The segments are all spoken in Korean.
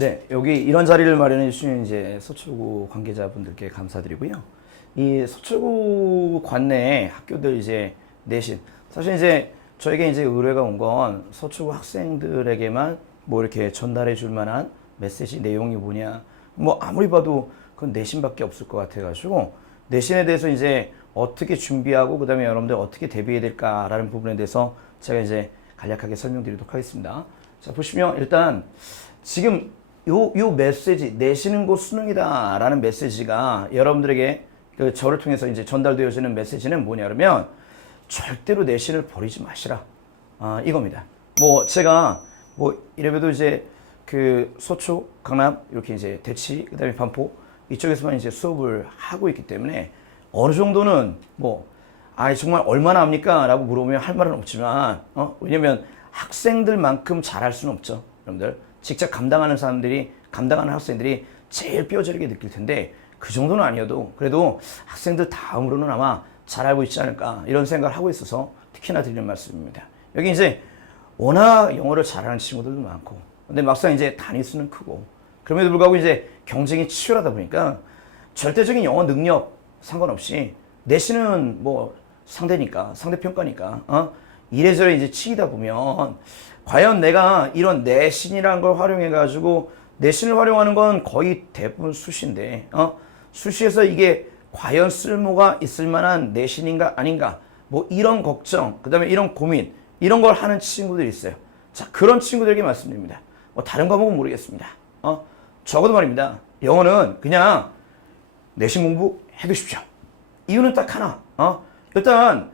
네, 여기 이런 자리를 마련해 주신 이제 서초구 관계자분들께 감사드리고요. 이 서초구 관내 학교들 이제 내신 사실 이제 저에게 이제 의뢰가 온 건 서초구 학생들에게만 뭐 이렇게 전달해 줄 만한 메시지 내용이 뭐냐 뭐 아무리 봐도 그건 내신밖에 없을 것 같아가지고 내신에 대해서 이제 어떻게 준비하고 그다음에 여러분들 어떻게 대비해야 될까라는 부분에 대해서 제가 이제 간략하게 설명드리도록 하겠습니다. 자 보시면 일단 지금 요, 요 메시지 내시는 곳 수능이다 라는 메시지가 여러분들에게 그 저를 통해서 이제 전달되어지는 메시지는 뭐냐 그러면 절대로 내신을 버리지 마시라 아, 이겁니다. 뭐 제가 뭐 이래봬도 이제 그 소초, 강남 이렇게 이제 대치 그다음에 반포 이쪽에서만 이제 수업을 하고 있기 때문에 어느 정도는 뭐 아 정말 얼마나 합니까?라고 물어보면 할 말은 없지만 어 왜냐면 학생들만큼 잘할 수는 없죠, 여러분들. 직접 감당하는 사람들이 감당하는 학생들이 제일 뼈저리게 느낄 텐데 그 정도는 아니어도 그래도 학생들 다음으로는 아마 잘 알고 있지 않을까 이런 생각을 하고 있어서 특히나 드리는 말씀입니다. 여기 이제 워낙 영어를 잘하는 친구들도 많고 근데 막상 이제 단위 수는 크고 그럼에도 불구하고 이제 경쟁이 치열하다 보니까 절대적인 영어 능력 상관없이 내신은 뭐 상대니까 상대 평가니까 어? 이래저래 이제 치이다 보면 과연 내가 이런 내신이라는 걸 활용해 가지고 내신을 활용하는 건 거의 대부분 수시인데 어? 수시에서 이게 과연 쓸모가 있을 만한 내신인가 아닌가 뭐 이런 걱정 그 다음에 이런 고민 이런 걸 하는 친구들이 있어요. 자 그런 친구들에게 말씀드립니다. 뭐 다른 과목은 모르겠습니다. 어 적어도 말입니다. 영어는 그냥 내신 공부 해두십시오. 이유는 딱 하나. 어 일단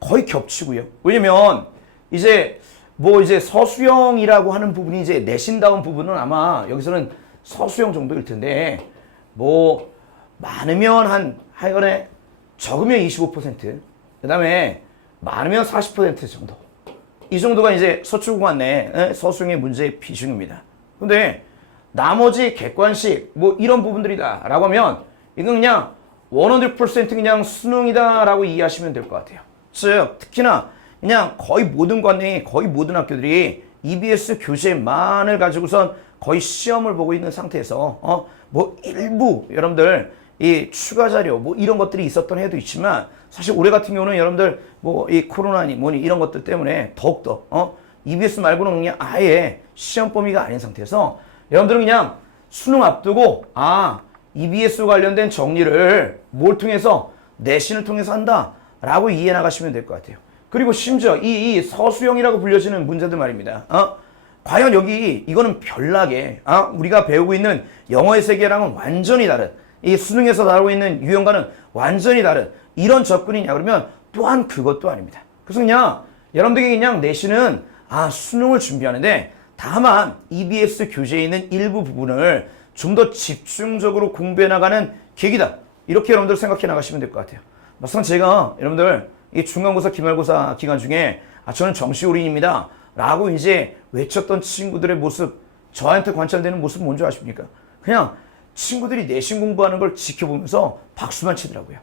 거의 겹치고요. 왜냐면 이제 뭐 이제 서수영이라고 하는 부분이 이제 내신다운 부분은 아마 여기서는 서수영 정도일 텐데 뭐 많으면 한 하여간에 적으면 25% 그 다음에 많으면 40% 정도 이 정도가 이제 서초구간 내 서수영의 문제의 비중입니다. 근데 나머지 객관식 뭐 이런 부분들이다 라고 하면 이건 그냥 100% 그냥 수능이다 라고 이해하시면 될 것 같아요. 즉 특히나 그냥 거의 모든 관내 거의 모든 학교들이 EBS 교재만을 가지고선 거의 시험을 보고 있는 상태에서 어 뭐 일부 여러분들 이 추가 자료 뭐 이런 것들이 있었던 해도 있지만 사실 올해 같은 경우는 여러분들 뭐 이 코로나니 뭐니 이런 것들 때문에 더욱더 어 EBS 말고는 그냥 아예 시험 범위가 아닌 상태에서 여러분들은 그냥 수능 앞두고 아 EBS 관련된 정리를 뭘 통해서 내신을 통해서 한다 라고 이해 나가시면 될 것 같아요. 그리고 심지어 이, 이 서수형이라고 불려지는 문제들 말입니다. 어? 과연 여기 이거는 별나게 아, 우리가 배우고 있는 영어의 세계랑은 완전히 다른 이 수능에서 다루고 있는 유형과는 완전히 다른 이런 접근이냐 그러면 또한 그것도 아닙니다. 그래서 그냥 여러분들에게 그냥 내신은 아 수능을 준비하는데 다만 EBS 교재에 있는 일부 부분을 좀 더 집중적으로 공부해 나가는 계기다. 이렇게 여러분들 생각해 나가시면 될 것 같아요. 막상 제가 여러분들 이 중간고사, 기말고사 기간 중에 아 저는 정시올인입니다. 라고 이제 외쳤던 친구들의 모습, 저한테 관찰되는 모습은 뭔지 아십니까? 그냥 친구들이 내신 공부하는 걸 지켜보면서 박수만 치더라고요.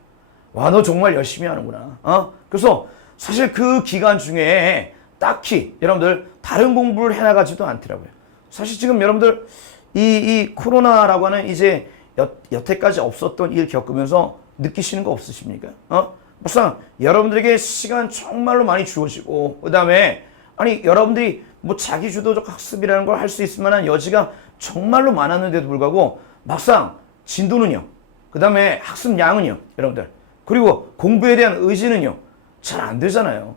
와, 너 정말 열심히 하는구나. 어? 그래서 사실 그 기간 중에 딱히 여러분들 다른 공부를 해나가지도 않더라고요. 사실 지금 여러분들 이, 이 코로나라고 하는 이제 여, 여태까지 없었던 일 겪으면서 느끼시는 거 없으십니까? 어? 막상 여러분들에게 시간 정말로 많이 주어지고 그 다음에 아니 여러분들이 뭐 자기 주도적 학습이라는 걸 할 수 있을 만한 여지가 정말로 많았는데도 불구하고 막상 진도는요. 그 다음에 학습량은요. 여러분들. 그리고 공부에 대한 의지는요. 잘 안 되잖아요.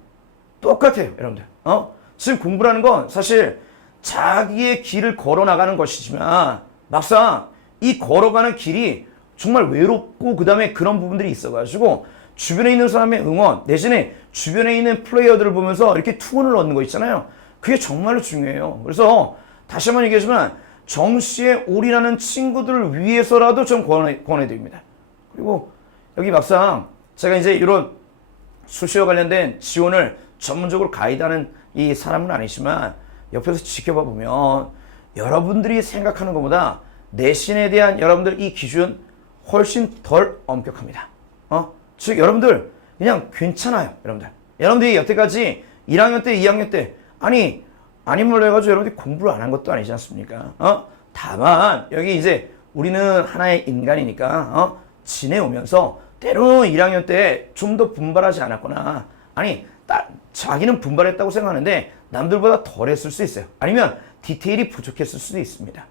똑같아요. 여러분들. 어? 지금 공부라는 건 사실 자기의 길을 걸어 나가는 것이지만 막상 이 걸어가는 길이 정말 외롭고 그 다음에 그런 부분들이 있어가지고 주변에 있는 사람의 응원 내지는 주변에 있는 플레이어들을 보면서 이렇게 투혼을 얻는 거 있잖아요. 그게 정말로 중요해요. 그래서 다시 한번 얘기하지만 정시에 올인하는 친구들을 위해서라도 좀 권해, 권해드립니다. 그리고 여기 막상 제가 이제 이런 수시와 관련된 지원을 전문적으로 가이드하는 이 사람은 아니지만 옆에서 지켜봐 보면 여러분들이 생각하는 것보다 내신에 대한 여러분들 이 기준 훨씬 덜 엄격합니다. 어? 즉 여러분들 그냥 괜찮아요, 여러분들. 여러분들이 여태까지 1학년 때, 2학년 때 아니 아니 몰라 가지고 여러분들이 공부를 안 한 것도 아니지 않습니까? 어? 다만 여기 이제 우리는 하나의 인간이니까 어? 지내오면서 때로는 1학년 때 좀 더 분발하지 않았거나 아니 따, 자기는 분발했다고 생각하는데 남들보다 덜했을 수 있어요. 아니면 디테일이 부족했을 수도 있습니다.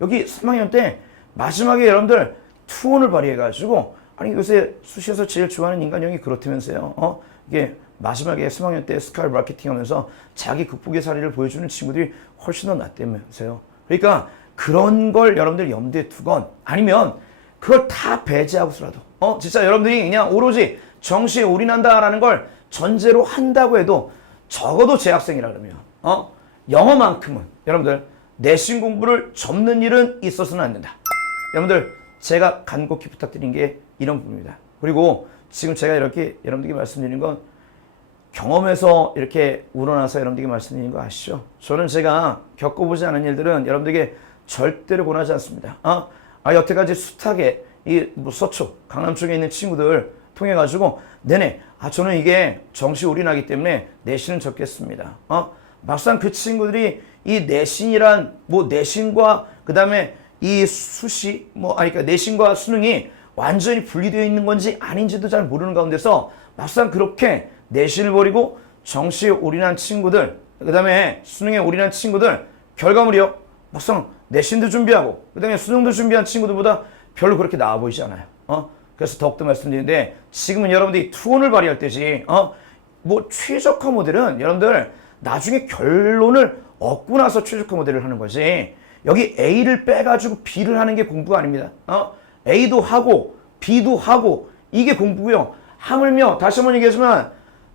여기 3학년 때 마지막에 여러분들 투혼을 발휘해가지고 아니 요새 수시에서 제일 좋아하는 인간형이 그렇다면서요. 어? 이게 마지막에 3학년 때 스카이 마케팅 하면서 자기 극복의 사례를 보여주는 친구들이 훨씬 더 낫다면서요. 그러니까 그런 걸 여러분들 염두에 두건 아니면 그걸 다 배제하고서라도 어 진짜 여러분들이 그냥 오로지 정시에 올인한다라는 걸 전제로 한다고 해도 적어도 재학생이라 그러면 어 영어만큼은 여러분들 내신 공부를 접는 일은 있어서는 안 된다. 여러분들 제가 간곡히 부탁드린 게 이런 부분입니다. 그리고 지금 제가 이렇게 여러분들께 말씀드리는 건 경험에서 이렇게 우러나서 여러분들에게 말씀드리는 거 아시죠? 저는 제가 겪어보지 않은 일들은 여러분들에게 절대로 권하지 않습니다. 아, 아 여태까지 숱하게 이뭐 서초, 강남 쪽에 있는 친구들 통해 가지고 네네, 아 저는 이게 정시 올인하기 때문에 내신은 적겠습니다. 어? 막상 그 친구들이 이 내신이란 뭐 내신과 그 다음에 이 수시 뭐 아니 그러니까 내신과 수능이 완전히 분리되어 있는 건지 아닌지도 잘 모르는 가운데서 막상 그렇게 내신을 버리고 정시에 올인한 친구들 그 다음에 수능에 올인한 친구들 결과물이요 막상 내신도 준비하고 그 다음에 수능도 준비한 친구들보다 별로 그렇게 나아 보이지 않아요 어? 그래서 더욱더 말씀드리는데 지금은 여러분들이 투혼을 발휘할 때지 어? 뭐 최적화 모델은 여러분들 나중에 결론을 얻고 나서 최적화 모델을 하는 거지 여기 A를 빼가지고 B를 하는 게 공부가 아닙니다 어? A도 하고 B도 하고 이게 공부고요 하물며 다시 한번 얘기하지만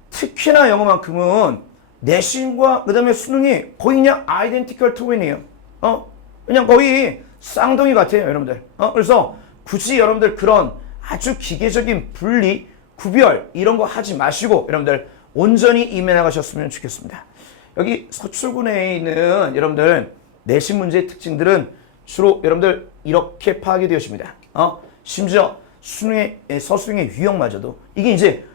특히나 영어만큼은 내신과 그 다음에 수능이 거의 그냥 아이덴티컬 트윈이에요. 어? 그냥 거의 쌍둥이 같아요, 여러분들. 어? 그래서 굳이 여러분들 그런 아주 기계적인 분리, 구별 이런 거 하지 마시고 여러분들 온전히 임해 나가셨으면 좋겠습니다. 여기 서출군에 있는 여러분들 내신 문제의 특징들은 주로 여러분들 이렇게 파악이 되었습니다. 어? 심지어 수능의 서수능의 유형마저도 이게 이제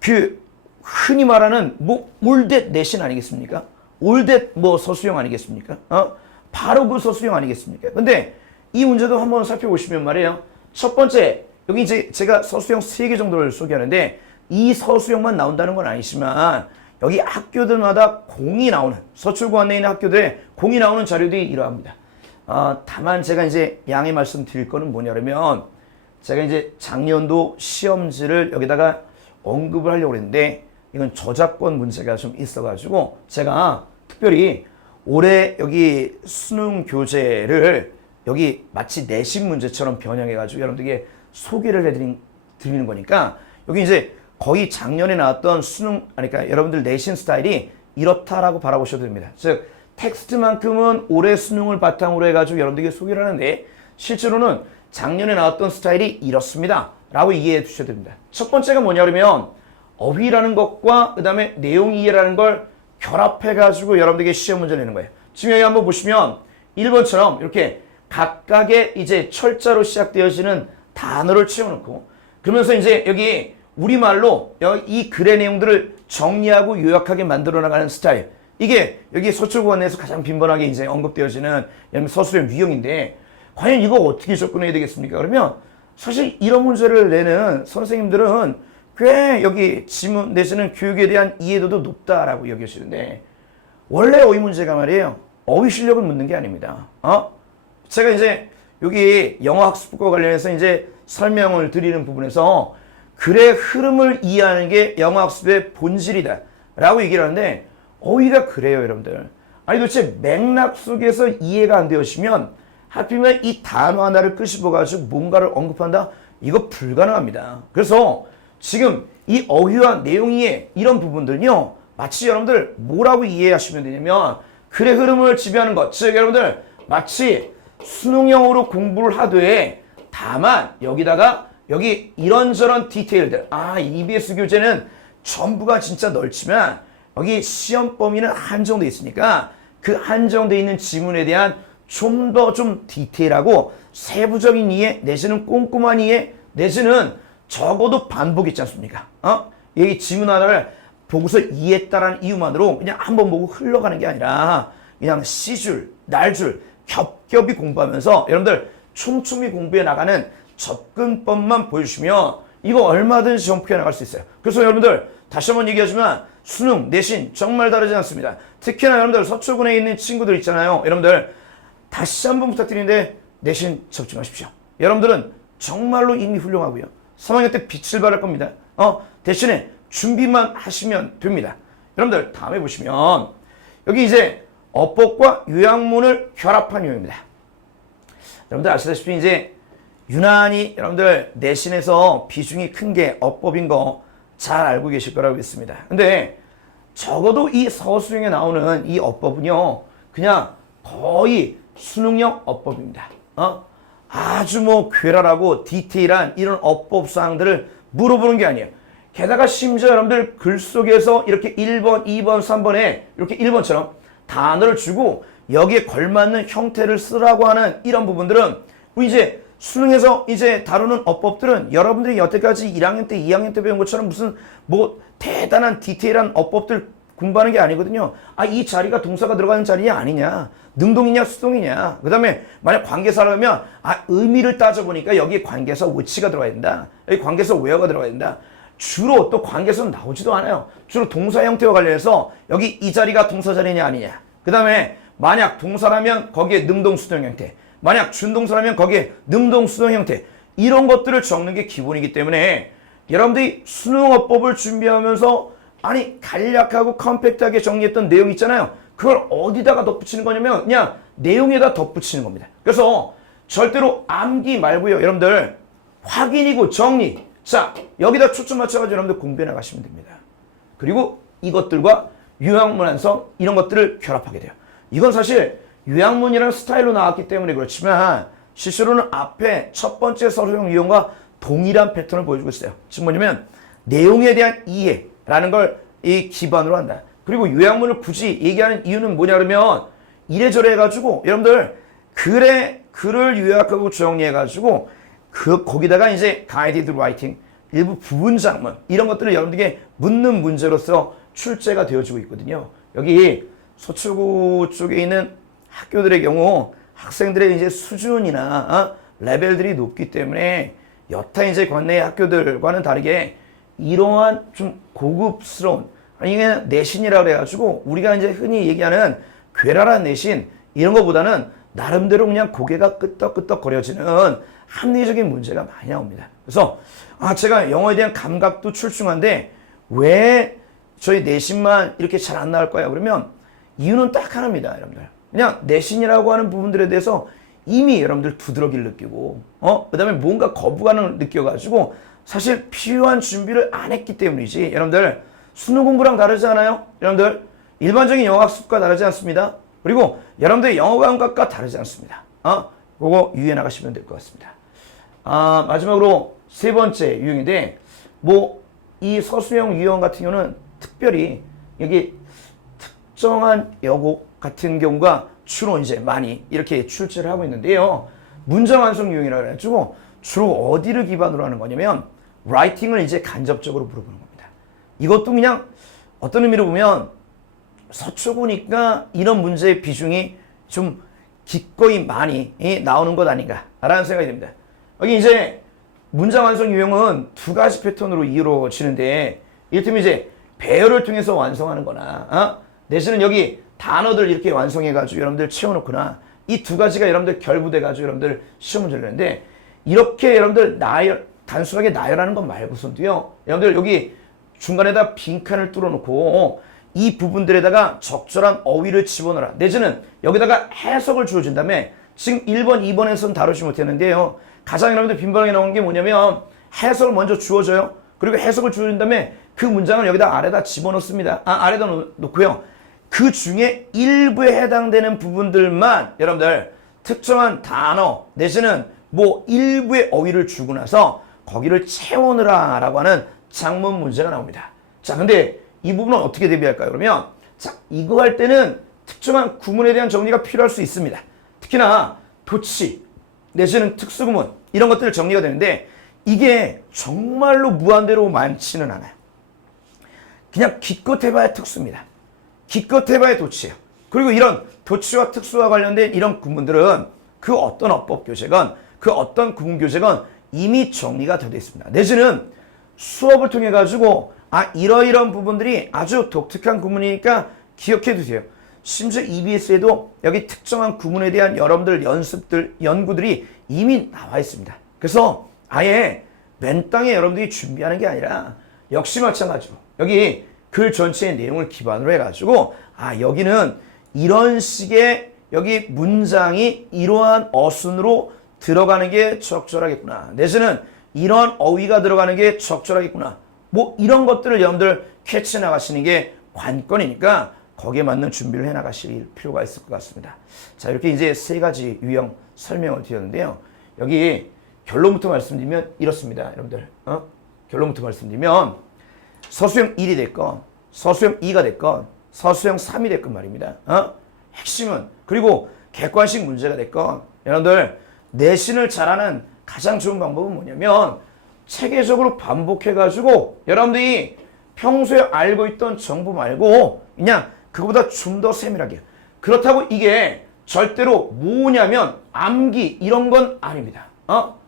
그 흔히 말하는 뭐 올댓 내신 아니겠습니까? 올댓 뭐 서수형 아니겠습니까? 어? 바로 그 서수형 아니겠습니까? 근데 이 문제도 한번 살펴보시면 말이에요. 첫 번째 여기 이제 제가 서수형 세개 정도를 소개하는데 이 서수형만 나온다는 건 아니지만 여기 학교들마다 공이 나오는 서출고 안에 있는 학교들에 공이 나오는 자료들이 이러합니다. 어, 다만 제가 이제 양해 말씀 드릴 거는 뭐냐면 제가 이제 작년도 시험지를 여기다가 언급을 하려고 했는데 이건 저작권 문제가 좀 있어가지고 제가 특별히 올해 여기 수능 교재를 여기 마치 내신 문제처럼 변형해가지고 여러분들에게 소개를 해드린 드리는 거니까 여기 이제 거의 작년에 나왔던 수능 아니 그러니까 여러분들 내신 스타일이 이렇다라고 바라보셔도 됩니다. 즉 텍스트만큼은 올해 수능을 바탕으로 해가지고 여러분들에게 소개를 하는데 실제로는 작년에 나왔던 스타일이 이렇습니다. 라고 이해해 주셔야 됩니다. 첫 번째가 뭐냐면 어휘라는 것과 그 다음에 내용 이해라는 걸 결합해 가지고 여러분들에게 시험 문제를 내는 거예요. 지금 여기 한번 보시면 1번처럼 이렇게 각각의 이제 철자로 시작되어지는 단어를 채워놓고 그러면서 이제 여기 우리말로 이 글의 내용들을 정리하고 요약하게 만들어 나가는 스타일. 이게 여기 서초구원에서 가장 빈번하게 이제 언급되어지는 서술형 유형인데 과연 이거 어떻게 접근해야 되겠습니까? 그러면 사실 이런 문제를 내는 선생님들은 꽤 여기 지문 내지는 교육에 대한 이해도도 높다라고 여겨지는데 원래 어휘 문제가 말이에요. 어휘 실력을 묻는 게 아닙니다. 어? 제가 이제 여기 영어 학습과 관련해서 이제 설명을 드리는 부분에서 글의 흐름을 이해하는 게 영어 학습의 본질이다. 라고 얘기를 하는데 어휘가 그래요, 여러분들. 아니 도대체 맥락 속에서 이해가 안 되시면 하필이면 이 단어 하나를 끄집어가지고 뭔가를 언급한다? 이거 불가능합니다. 그래서 지금 이 어휘와 내용 이해 이런 부분들요 마치 여러분들 뭐라고 이해하시면 되냐면 글의 흐름을 지배하는 것. 즉 여러분들 마치 수능형으로 공부를 하되 다만 여기다가 여기 이런저런 디테일들 아 EBS 교재는 전부가 진짜 넓지만 여기 시험 범위는 한정돼 있으니까 그 한정돼 있는 지문에 대한 좀더좀 디테일하고 세부적인 이해 내지는 꼼꼼한 이해 내지는 적어도 반복 있지 않습니까? 어? 이 지문 하나를 보고서 이해했다라는 이유만으로 그냥 한 번 보고 흘러가는 게 아니라 그냥 시줄, 날줄 겹겹이 공부하면서 여러분들 촘촘히 공부해 나가는 접근법만 보여주시면 이거 얼마든지 정복해 나갈 수 있어요. 그래서 여러분들 다시 한번 얘기하지만 수능, 내신 정말 다르지 않습니다. 특히나 여러분들 서초군에 있는 친구들 있잖아요. 여러분들 다시 한번 부탁드리는데 내신 접종하십시오. 여러분들은 정말로 이미 훌륭하고요. 3학년 때 빛을 발할 겁니다. 어, 대신에 준비만 하시면 됩니다. 여러분들 다음에 보시면 여기 이제 어법과 요양문을 결합한 요입니다. 여러분들 아시다시피 이제 유난히 여러분들 내신에서 비중이 큰 게 어법인 거 잘 알고 계실 거라고 믿습니다. 근데 적어도 이 서수형에 나오는 이 어법은요, 그냥 거의 수능형 어법입니다. 어? 아주 뭐 괴랄하고 디테일한 이런 어법 사항들을 물어보는 게 아니에요. 게다가 심지어 여러분들 글 속에서 이렇게 1번, 2번, 3번에 이렇게 1번처럼 단어를 주고 여기에 걸맞는 형태를 쓰라고 하는 이런 부분들은 우리 이제 수능에서 이제 다루는 어법들은 여러분들이 여태까지 1학년 때, 2학년 때 배운 것처럼 무슨 뭐 대단한 디테일한 어법들 공부하는 게 아니거든요. 아, 이 자리가 동사가 들어가는 자리냐 아니냐. 능동이냐 수동이냐. 그 다음에 만약 관계사를 하면 아, 의미를 따져보니까 여기에 관계사 which가 들어가야 된다. 여기 관계사 where가 들어가야 된다. 주로 또 관계사는 나오지도 않아요. 주로 동사 형태와 관련해서 여기 이 자리가 동사 자리냐 아니냐. 그 다음에 만약 동사라면 거기에 능동 수동 형태. 만약 준동사라면 거기에 능동 수동 형태. 이런 것들을 적는 게 기본이기 때문에 여러분들이 수능어법을 준비하면서 아니 간략하고 컴팩트하게 정리했던 내용 있잖아요. 그걸 어디다가 덧붙이는 거냐면 그냥 내용에다 덧붙이는 겁니다. 그래서 절대로 암기 말고요. 여러분들 확인이고 정리. 자 여기다 초점 맞춰가지고 여러분들 공부해 나가시면 됩니다. 그리고 이것들과 유형문안성 이런 것들을 결합하게 돼요. 이건 사실 유형문이라는 스타일로 나왔기 때문에 그렇지만 실제로는 앞에 첫 번째 서술형 유형과 동일한 패턴을 보여주고 있어요. 즉 뭐냐면 내용에 대한 이해라는 걸 이 기반으로 한다. 그리고 요약문을 굳이 얘기하는 이유는 뭐냐 그러면 이래저래 해가지고 여러분들 글에 글을 요약하고 정리해가지고 그 거기다가 이제 가이디드 라이팅 일부 부분 장문 이런 것들을 여러분들에게 묻는 문제로서 출제가 되어지고 있거든요. 여기 서초구 쪽에 있는 학교들의 경우 학생들의 이제 수준이나 어? 레벨들이 높기 때문에 여타 이제 관내 학교들과는 다르게 이러한 좀 고급스러운 아니 이게 내신이라 그래가지고 우리가 이제 흔히 얘기하는 괴랄한 내신 이런 것보다는 나름대로 그냥 고개가 끄덕끄덕 거려지는 합리적인 문제가 많이 나옵니다. 그래서 아 제가 영어에 대한 감각도 출중한데 왜 저희 내신만 이렇게 잘 안 나올 거야 그러면 이유는 딱 하나입니다, 여러분들. 그냥 내신이라고 하는 부분들에 대해서 이미 여러분들 두드러기를 느끼고, 어? 그 다음에 뭔가 거부감을 느껴가지고 사실 필요한 준비를 안 했기 때문이지. 여러분들, 수능 공부랑 다르지 않아요? 여러분들, 일반적인 영어 학습과 다르지 않습니다. 그리고 여러분들 영어 감각과 다르지 않습니다. 어? 그거 유의해 나가시면 될 것 같습니다. 아, 마지막으로 세 번째 유형인데, 뭐, 이 서수형 유형 같은 경우는 특별히 여기 특정한 여곡 같은 경우가 주로 이제 많이 이렇게 출제를 하고 있는데요. 문장 완성 유형이라 그래가지고 주로 어디를 기반으로 하는 거냐면 라이팅을 이제 간접적으로 물어보는 겁니다. 이것도 그냥 어떤 의미로 보면 서초구니까 이런 문제의 비중이 좀 기꺼이 많이 나오는 것 아닌가라는 생각이 듭니다. 여기 이제 문장 완성 유형은 두 가지 패턴으로 이루어지는데 이를테면 이제 배열을 통해서 완성하는 거나 어? 내지는 여기 단어들 이렇게 완성해가지고 여러분들 채워놓거나. 이 두 가지가 여러분들 결부돼가지고 여러분들 시험 문제를 내는데 이렇게 여러분들 나열 단순하게 나열하는 것 말고서도요. 여러분들 여기 중간에다 빈칸을 뚫어놓고 이 부분들에다가 적절한 어휘를 집어넣어라. 내지는 여기다가 해석을 주어준 다음에 지금 1번, 2번에서는 다루지 못했는데요. 가장 여러분들 빈번하게 나오는 게 뭐냐면 해석을 먼저 주어줘요. 그리고 해석을 주어준 다음에 그 문장을 여기다 아래다 집어넣습니다. 아, 아래다 놓- 놓고요 그 중에 일부에 해당되는 부분들만 여러분들 특정한 단어 내지는 뭐 일부의 어휘를 주고 나서 거기를 채워넣으라 라고 하는 장문 문제가 나옵니다. 자, 근데 이 부분은 어떻게 대비할까요? 그러면 자, 이거 할 때는 특정한 구문에 대한 정리가 필요할 수 있습니다. 특히나 도치 내지는 특수구문 이런 것들 정리가 되는데 이게 정말로 무한대로 많지는 않아요. 그냥 기껏 해봐야 특수입니다. 기껏 해봐야 도치예요. 그리고 이런 도치와 특수와 관련된 이런 구문들은 그 어떤 어법 교재건 그 어떤 구문 교재건 이미 정리가 되어 있습니다. 내지는 수업을 통해 가지고 아 이러이러한 부분들이 아주 독특한 구문이니까 기억해 두세요. 심지어 EBS에도 여기 특정한 구문에 대한 여러분들 연습들 연구들이 이미 나와 있습니다. 그래서 아예 맨 땅에 여러분들이 준비하는 게 아니라 역시 마찬가지로 여기 글 전체의 내용을 기반으로 해가지고 아 여기는 이런 식의 여기 문장이 이러한 어순으로 들어가는 게 적절하겠구나. 내지는 이런 어휘가 들어가는 게 적절하겠구나. 뭐 이런 것들을 여러분들 캐치 나가시는 게 관건이니까 거기에 맞는 준비를 해 나가실 필요가 있을 것 같습니다. 자 이렇게 이제 세 가지 유형 설명을 드렸는데요. 여기 결론부터 말씀드리면 이렇습니다. 여러분들 어? 결론부터 말씀드리면 서수형 1이 됐건 서수형 2가 됐건 서수형 3이 됐건 말입니다. 어? 핵심은 그리고 객관식 문제가 됐건 여러분들 내신을 잘하는 가장 좋은 방법은 뭐냐면 체계적으로 반복해가지고 여러분들이 평소에 알고 있던 정보 말고 그냥 그거보다 좀 더 세밀하게 그렇다고 이게 절대로 뭐냐면 암기 이런 건 아닙니다. 어?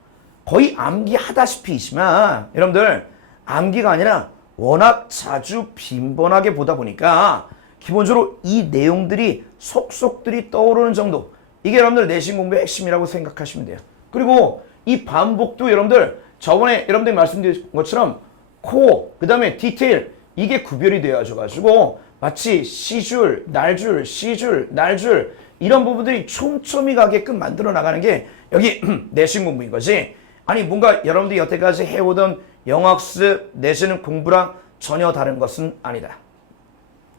거의 암기하다시피이지만 여러분들 암기가 아니라 워낙 자주 빈번하게 보다 보니까 기본적으로 이 내용들이 속속들이 떠오르는 정도 이게 여러분들 내신 공부의 핵심이라고 생각하시면 돼요. 그리고 이 반복도 여러분들 저번에 여러분들이 말씀드린 것처럼 코어 그 다음에 디테일 이게 구별이 되어져 가지고 마치 시줄, 날줄, 시줄, 날줄 이런 부분들이 촘촘히 가게끔 만들어 나가는 게 여기 내신 공부인 거지. 아니 뭔가 여러분들이 여태까지 해오던 영학습 내시는 공부랑 전혀 다른 것은 아니다.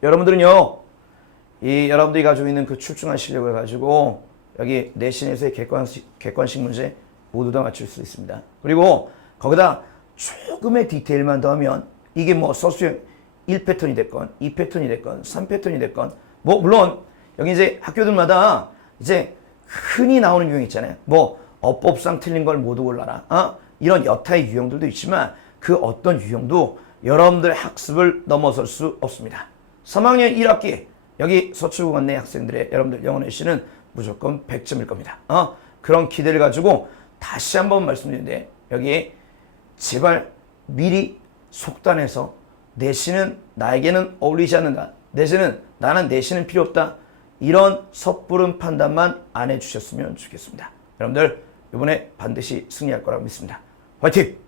여러분들은요, 이 여러분들이 가지고 있는 그 출중한 실력을 가지고 여기 내신에서의 객관식, 객관식 문제 모두 다 맞출 수 있습니다. 그리고 거기다 조금의 디테일만 더하면 이게 뭐 서수형 1패턴이 됐건 2패턴이 됐건 3패턴이 됐건 뭐 물론 여기 이제 학교들마다 이제 흔히 나오는 유형 있잖아요. 뭐 어법상 틀린 걸 모두 골라라. 어? 이런 여타의 유형들도 있지만 그 어떤 유형도 여러분들의 학습을 넘어설 수 없습니다. 3학년 1학기 여기 서초구 내 학생들의 여러분들 영어 내시는 무조건 100점일 겁니다. 어? 그런 기대를 가지고 다시 한번 말씀드리는데 여기 제발 미리 속단해서 내신은 나에게는 어울리지 않는다. 내신은 나는 내신은 필요 없다. 이런 섣부른 판단만 안 해주셨으면 좋겠습니다. 여러분들 이번에 반드시 승리할 거라고 믿습니다. 화이팅!